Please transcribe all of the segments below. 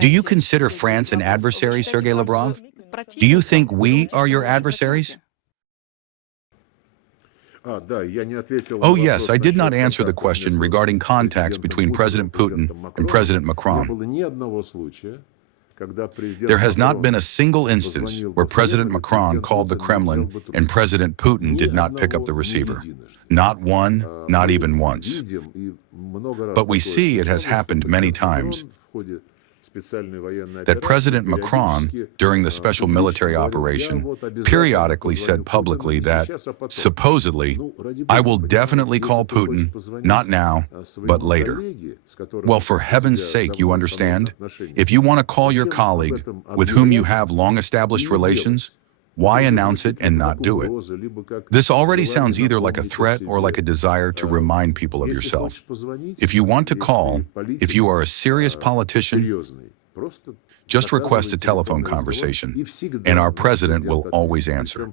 Do you consider France an adversary, Sergey Lavrov? Do you think we are your adversaries? Oh yes, I did not answer the question regarding contacts between President Putin and President Macron. There has not been a single instance where President Macron called the Kremlin and President Putin did not pick up the receiver. Not one, not even once. But we see it has happened many times that President Macron, during the special military operation, periodically said publicly that, supposedly, I will definitely call Putin, not now, but later. Well, for heaven's sake, you understand? If you want to call your colleague with whom you have long-established relations, why announce it and not do it? This already sounds either like a threat or like a desire to remind people of yourself. If you want to call, if you are a serious politician, just request a telephone conversation, and our president will always answer.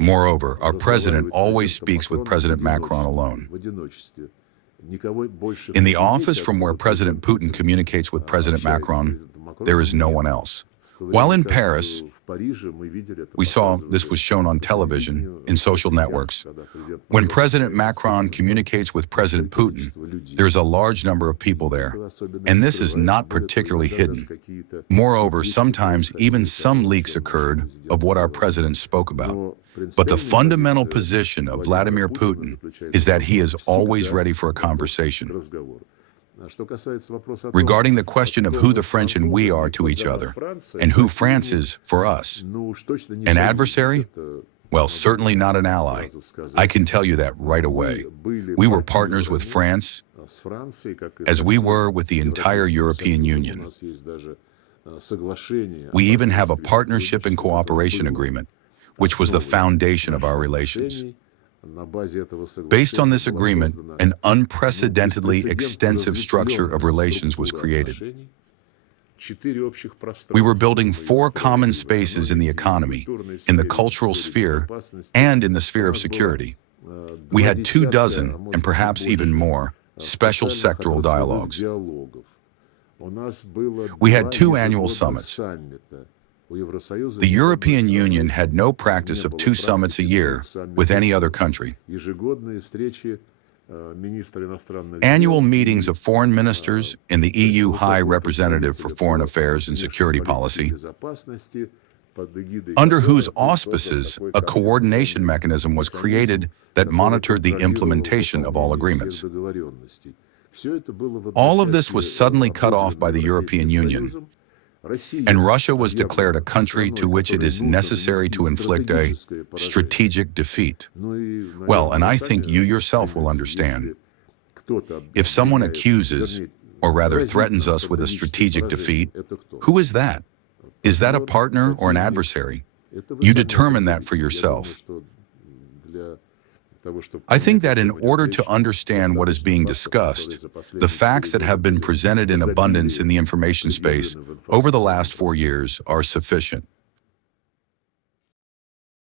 Moreover, our president always speaks with President Macron alone. In the office from where President Putin communicates with President Macron, there is no one else. While in Paris, we saw this was shown on television, in social networks. When President Macron communicates with President Putin, there's a large number of people there, and this is not particularly hidden. Moreover, sometimes even some leaks occurred of what our president spoke about. But the fundamental position of Vladimir Putin is that he is always ready for a conversation. Regarding the question of who the French and we are to each other, and who France is for us, an adversary? Well, certainly not an ally. I can tell you that right away. We were partners with France, as we were with the entire European Union. We even have a partnership and cooperation agreement, which was the foundation of our relations. Based on this agreement, an unprecedentedly extensive structure of relations was created. We were building 4 common spaces in the economy, in the cultural sphere, and in the sphere of security. We had 24, and perhaps even more, special sectoral dialogues. We had 2 annual summits. The European Union had no practice of 2 summits a year with any other country. Annual meetings of foreign ministers and the EU High Representative for Foreign Affairs and Security Policy, under whose auspices a coordination mechanism was created that monitored the implementation of all agreements. All of this was suddenly cut off by the European Union, and Russia was declared a country to which it is necessary to inflict a strategic defeat. Well, and I think you yourself will understand. If someone accuses, or rather threatens us with a strategic defeat, who is that? Is that a partner or an adversary? You determine that for yourself. I think that in order to understand what is being discussed, the facts that have been presented in abundance in the information space over the last 4 years are sufficient.